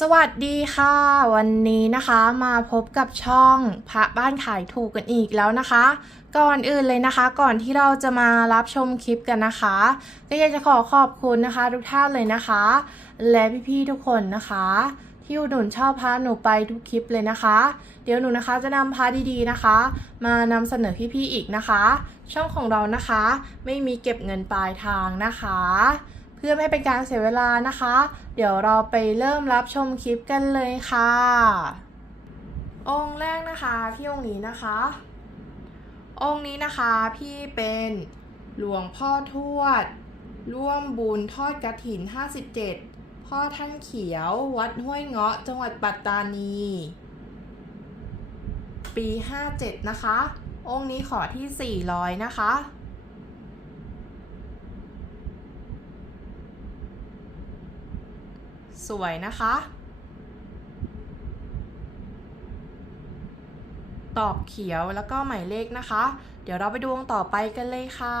สวัสดีค่ะ วันนี้นะคะมาพบกับช่องพระบ้านขายถูกกันอีกแล้วนะคะ ก่อนอื่นเลยนะคะ ก่อนที่เราจะมารับชมคลิปกันนะคะ ก็อยากจะขอขอบคุณนะคะ ทุกท่านเลยนะคะ และพี่ๆทุกคนนะคะ ที่อุดหนุนชอบพาหนูไปทุกคลิปเลยนะคะ เดี๋ยวหนูนะคะจะนำพาดีๆนะคะ มานำเสนอพี่ๆอีกนะคะ ช่องของเรานะคะ ไม่มีเก็บเงินปลายทางนะคะ เพื่อไม่ให้เป็นการเสียเวลานะคะ เดี๋ยวเราไปเริ่มรับชมคลิปกันเลยค่ะ องค์แรกนะคะพี่องค์นี้นะคะ องค์นี้นะคะพี่เป็นหลวงพ่อทวด ร่วมบุญทอดกระถิน 57 พ่อท่านเขียววัดห้วยเงาะจังหวัดปัตตานี ปี 57 นะคะ องค์นี้ขอที่ 400 นะคะ สวยนะคะ ตอกเขียวแล้วก็หมายเลขนะคะ เดี๋ยวเราไปดูองค์ต่อไปกันเลยค่ะ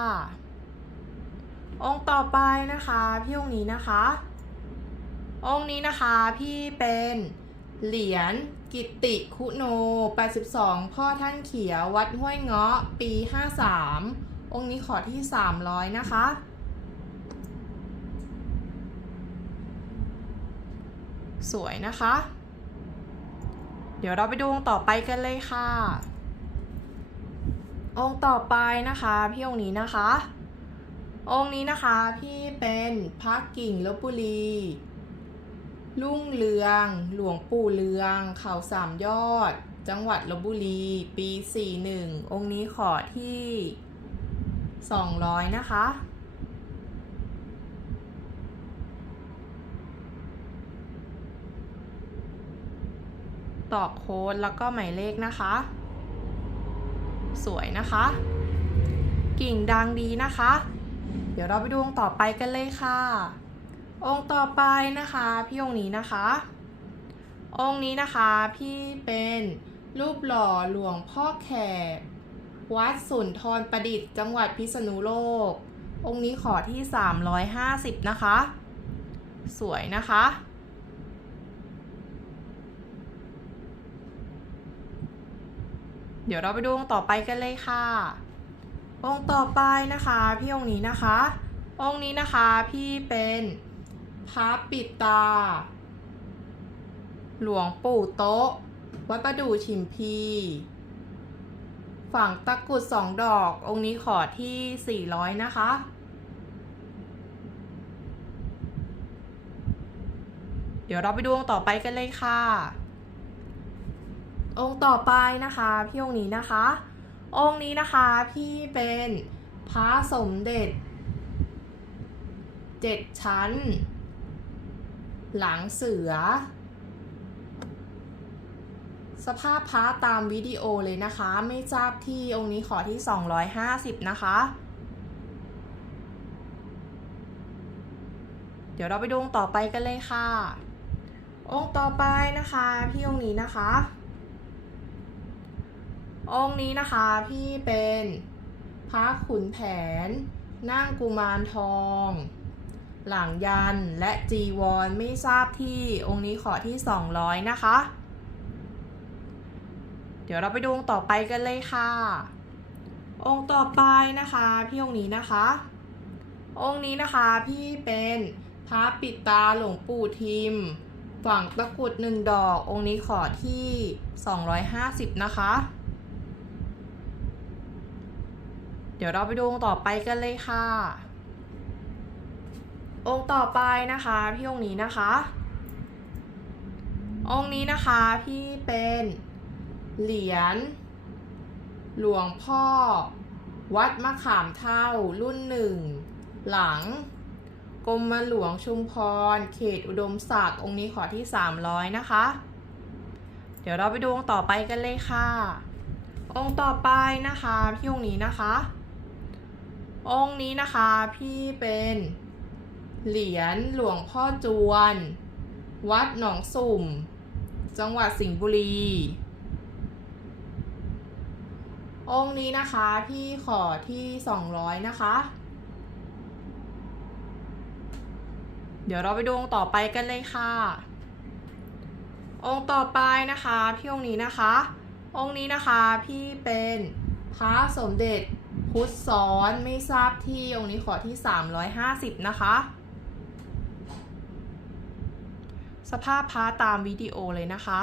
องค์ต่อไปนะคะพี่องค์นี้นะคะ องค์นี้นะคะพี่เป็นเหรียญกิตติคุโน 82 พ่อท่านเขียววัดห้วยเงาะปี 53 องค์นี้ขอที่ 300 นะคะ สวยนะคะ เดี๋ยวเราไปดูองค์ต่อไปกันเลยค่ะ องค์ต่อไปนะคะพี่องค์นี้นะคะ องค์นี้นะคะพี่เป็นพระกิ่งลบบุรีลุ่งเรือง หลวงปู่เรือง เขาสามยอด จังหวัดลบบุรี ปี 41 องค์นี้ขอที่ 200 นะคะ ตอกโค้ดแล้วก็หมายเลขนะคะ สวยนะคะ กิ่งดังดีนะคะ เดี๋ยวเราไปดูองค์ต่อไปกันเลยค่ะ องค์ต่อไปนะคะพี่องค์นี้นะคะ องค์นี้นะคะพี่เป็นรูปหล่อหลวงพ่อแขกวัดสุนทรประดิษฐ์จังหวัดพิษณุโลก องค์นี้ขอที่ 350 นะคะ สวยนะคะ เดี๋ยวเราไปดูองค์ต่อไปกันเลยค่ะ องค์ต่อไปนะคะพี่องค์นี้นะคะ องค์นี้นะคะพี่เป็นพระปิดตา หลวงปู่โต๊ะ วัดประดู่ชิมพี ฝั่งตะกรุดสองดอก องค์นี้ขอที่ 400 นะคะเดี๋ยวเราไปดูองค์ต่อไปกันเลยค่ะ องค์ต่อไปนะคะพี่องค์นี้นะคะ องค์นี้นะคะพี่เป็นพระสมเด็จเจ็ดชั้น หลังเสือ สภาพพระตามวิดีโอเลยนะคะ ไม่ทราบที่องค์นี้ขอที่ 250 นะคะ เดี๋ยวเราไปดูองค์ต่อไปกันเลยค่ะ องค์ต่อไปนะคะ พี่องค์นี้นะคะ องค์นี้นะคะพี่เป็นพระขุนแผน นั่งกุมารทอง หลังยันและจีวรไม่ทราบที่องค์นี้ขอที่ 200 นะคะ เดี๋ยวเราไปดูองค์ต่อไปกันเลยค่ะ องค์ต่อไปนะคะพี่องค์นี้นะคะ องค์นี้นะคะพี่เป็นพระปิดตาหลวงปู่ทิม ฝั่งตะกรุดหนึ่งดอก องค์นี้ขอที่ 250 นะคะ เดี๋ยวเราไปดูองค์ต่อไปกันเลยค่ะ องค์ต่อไปนะคะพี่องค์นี้นะคะ องค์นี้นะคะพี่เป็นเหรียญหลวงพ่อ วัดมะขามเท่ารุ่นหนึ่ง หลังกรมหลวงชุมพร เขตอุดมศักดิ์องค์นี้ขอที่ 300 นะคะ เดี๋ยวเราไปดูองค์ต่อไปกันเลยค่ะ องค์ต่อไปนะคะพี่องค์นี้นะคะ องค์นี้นะคะพี่เป็นเหรียญหลวงพ่อจวน วัดหนองสุ่ม จังหวัดสิงห์บุรี องค์นี้นะคะพี่ขอที่ 200 นะคะ เดี๋ยวเราไปดูองค์ต่อไปกันเลยค่ะ องค์ต่อไปนะคะ พี่องค์นี้นะคะ องค์นี้นะคะพี่เป็นพระสมเด็จ พุทธซ้อนไม่ทราบที่องค์นี้ขอที่ 350 นะคะ สภาพพระตามวิดีโอเลยนะคะ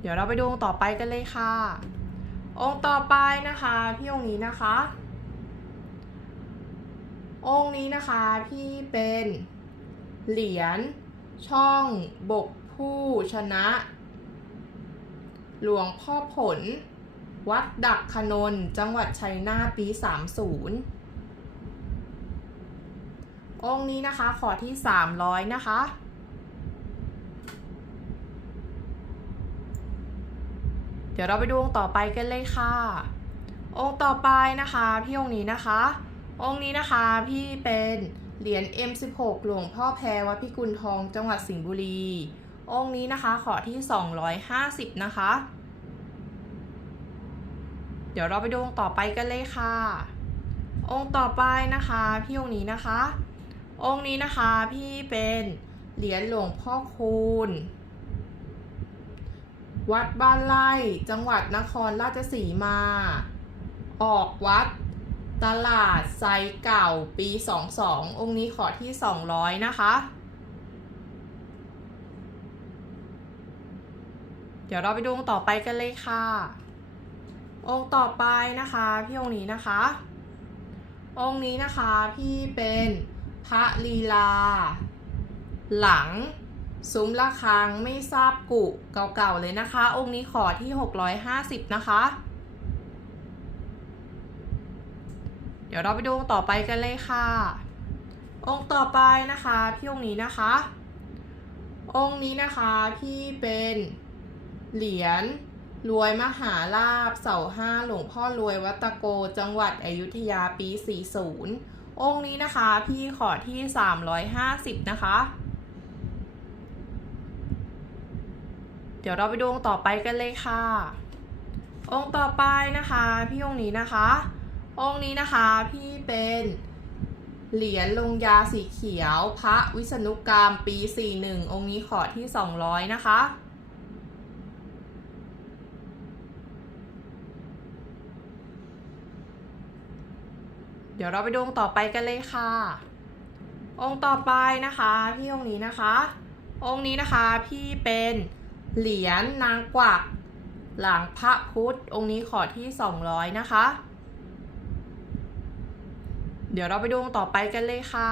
เดี๋ยวเราไปดูองค์ต่อไปกันเลยค่ะ องค์ต่อไปนะคะพี่องค์นี้นะคะ องค์นี้นะคะพี่เป็นเหรียญช่องบกผู้ชนะ หลวงพ่อผล วัดดักขนน จังหวัดชัยนาทปี 30 องค์นี้นะคะขอที่ 300 นะคะ เดี๋ยวเราไปดูองค์ต่อไปกันเลยค่ะ องค์ต่อไปนะคะพี่องค์นี้นะคะ องค์นี้นะคะพี่เป็นเหรียญ M16 หลวงพ่อแพรวัดพิกุลทองจังหวัดสิงห์บุรี องค์นี้นะคะขอที่ 250 นะคะ เดี๋ยวเราไปดูองค์ต่อไปกันเลยค่ะ องค์ต่อไปนะคะพี่องค์นี้นะคะ องค์นี้นะคะพี่เป็นเหรียญหลวงพ่อคูณ วัดบ้านไร่จังหวัดนครราชสีมา ออกวัดตลาดไซเก่าปี 22 องค์นี้ขอที่ 200 นะคะ เดี๋ยวเราไปดูองค์ต่อไปกันเลยค่ะ องค์ต่อไปนะคะพี่องค์นี้นะคะ องค์นี้นะคะพี่เป็นพระลีลา หลังซุ้มระฆังไม่ทราบกุเก่าๆเลยนะคะ องค์นี้ขอที่ 650 นะคะ เดี๋ยวเราไปดูองค์ต่อไปกันเลยค่ะ องค์ต่อไปนะคะพี่องค์นี้นะคะ องค์นี้นะคะพี่เป็นเหรียญ รวยมหาลาบเสาห้าหลวงพ่อรวยวัตโกจังหวัดอยุธยาปี 40 องค์นี้นะคะพี่ขอที่ 350 นะคะ เดี๋ยวเราไปดูองค์ต่อไปกันเลยค่ะ องค์ต่อไปนะคะ พี่องค์นี้นะคะ องค์นี้นะคะพี่เป็นเหรียญลงยาสีเขียว พระวิษณุกรรมปี 41 องค์นี้ขอที่ 200 นะคะ เดี๋ยวเราไปดูองค์ต่อไปกันเลยค่ะ องค์ต่อไปนะคะพี่องค์นี้นะคะ องค์นี้นะคะพี่เป็นเหรียญนางกวักหลังพระพุทธองค์นี้ขอที่ 200 นะคะ เดี๋ยวเราไปดูองค์ต่อไปกันเลยค่ะ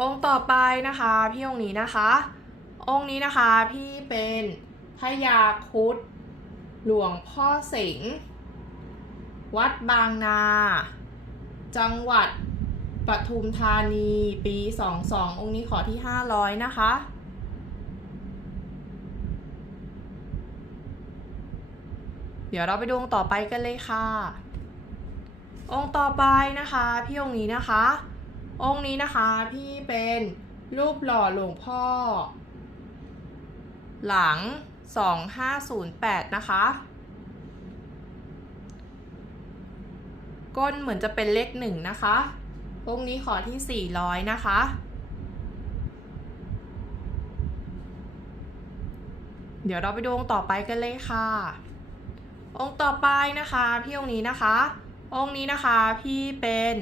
องค์ต่อไปนะคะพี่องค์นี้นะคะ องค์นี้นะคะพี่เป็นพระยาคุดหลวงพ่อสิงห์ วัดบางนา จังหวัดปทุมธานีปี 22 องค์นี้ขอที่ 500 นะคะ เดี๋ยวเราไปดูองค์ต่อไปกันเลยค่ะ องค์ต่อไปนะคะ พี่องค์นี้นะคะ องค์นี้นะคะพี่เป็นรูปหล่อหลวงพ่อ หลัง 2508 นะคะ ก้นเหมือนจะเป็นเลขหนึ่งนะคะองนี้ขอที่ 400 นะคะ เดี๋ยวเราไปดูองค์ต่อไปกันเลยค่ะ องค์ต่อไปนะคะพี่องค์นี้นะคะ องค์นี้นะคะพี่เป็น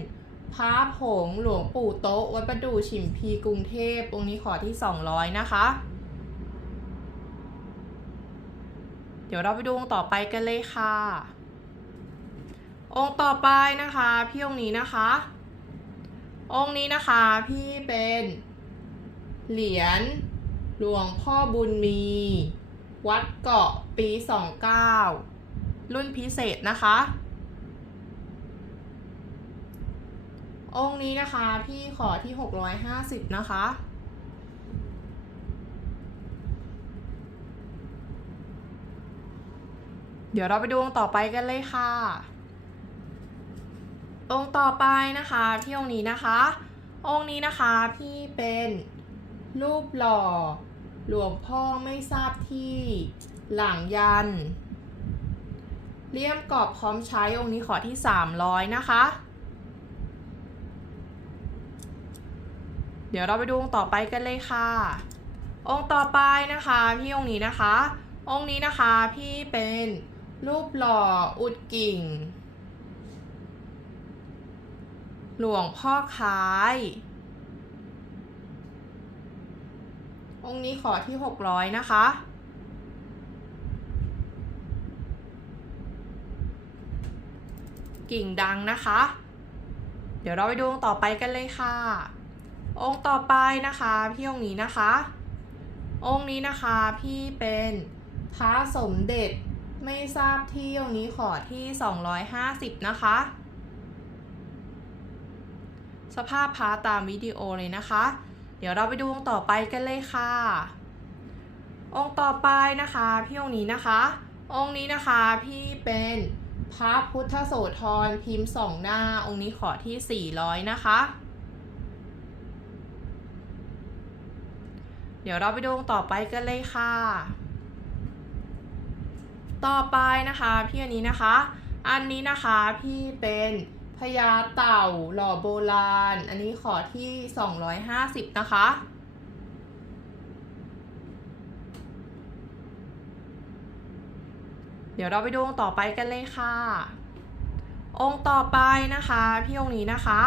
พระผงหลวงปู่โต๊ะวัดประดู่ฉิมพีกรุงเทพ องค์นี้ขอที่ 200 นะคะ เดี๋ยวเราไปดูองค์ต่อไปกันเลยค่ะ องค์ต่อไปนะคะพี่องค์นี้นะคะ องค์นี้นะคะพี่เป็นเหรียญหลวงพ่อบุญมี วัดเกาะปี 29 รุ่นพิเศษนะคะ องค์นี้นะคะพี่ขอที่ 650 นะคะเดี๋ยวเราไปดูองค์ต่อไปกันเลยค่ะ องค์ต่อไปนะคะพี่องค์นี้นะคะ องค์นี้นะคะพี่เป็นรูปหล่อ หลวงพ่อไม่ทราบที่หลังยันเลี่ยมกรอบพร้อมใช้องค์นี้ขอที่ 300 นะคะ เดี๋ยวเราไปดูองค์ต่อไปกันเลยค่ะ องค์ต่อไปนะคะพี่องค์นี้นะคะ องค์นี้นะคะพี่เป็นรูปหล่ออุดกิ่ง หลวงพ่อคล้าย องค์นี้ขอที่600นะคะ กิ่งดังนะคะ เดี๋ยวเราไปดูองค์ต่อไปกันเลยค่ะ องค์ต่อไปนะคะ พี่องค์นี้นะคะ องค์นี้นะคะพี่เป็นพระสมเด็จไม่ทราบที่องค์นี้ขอที่ 250 นะคะ สภาพพระตามวิดีโอเลยนะคะ เดี๋ยวเราไปดูองค์ต่อไปกันเลยค่ะ องค์ต่อไปนะคะพี่องค์นี้นะคะ องค์นี้นะคะพี่เป็นพระพุทธโสธรพิมพ์สองหน้าองค์นี้ขอที่ 400 นะคะ เดี๋ยวเราไปดูองค์ต่อไปกันเลยค่ะ ต่อไปนะคะพี่อันนี้นะคะ อันนี้นะคะพี่เป็น พญาเต่าหล่อโบราณ อันนี้ขอที่ 250 นะคะ เดี๋ยวเราไปดูองค์ต่อไปกันเลยค่ะ องค์ต่อไปนะคะ พี่องค์นี้นะคะ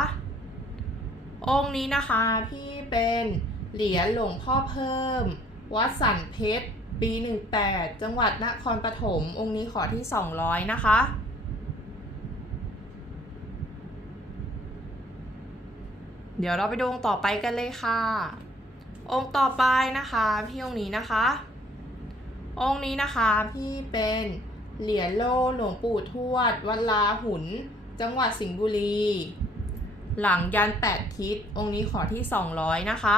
องค์นี้นะคะพี่เป็นเหรียญหลวงพ่อเพิ่ม วัดสันเพชรปี 18 จังหวัดนครปฐมองค์นี้ขอที่ 200 นะคะ เดี๋ยวเราไปดูองค์ต่อไปกันเลยค่ะ องค์ต่อไปนะคะพี่องค์นี้นะคะ องค์นี้นะคะพี่เป็นเหรียญโลหลวงปู่ทวดวัดลาหุน จังหวัดสิงห์บุรี หลังยันแปดทิศองค์นี้ขอที่200นะคะ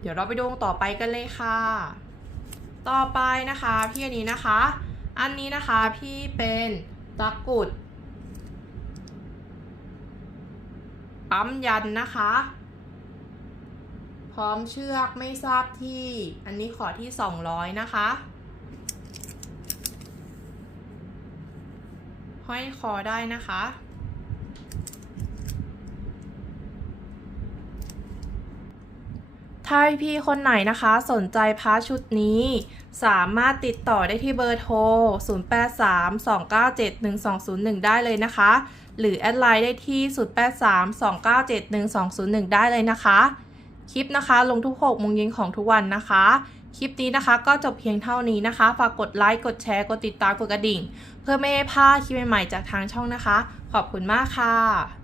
เดี๋ยวเราไปดูองค์ต่อไปกันเลยค่ะ ต่อไปนะคะพี่อันนี้นะคะ อันนี้นะคะพี่เป็นตะกุด ปั๊มยันนะคะ พร้อมเชือกไม่ทราบที่ อันนี้ขอที่ 200 นะคะ ห้อยคอได้นะคะถ้าพี่คนไหนนะคะสนใจพาร์ทชุดนี้ สามารถติดต่อได้ที่เบอร์โทร 0832971201 ได้เลยนะคะ หรือแอดไลน์ได้ที่ 0832971201 ได้เลยนะคะ คลิปนะคะลงทุก6โมงเย็นของทุกวันนะคะ คลิปนี้นะคะก็จบเพียงเท่านี้นะคะ ฝากกดไลค์ กดแชร์ กดติดตาม กดกระดิ่ง เพื่อไม่ให้พลาดคลิปใหม่ๆจากทางช่องนะคะ ขอบคุณมากค่ะ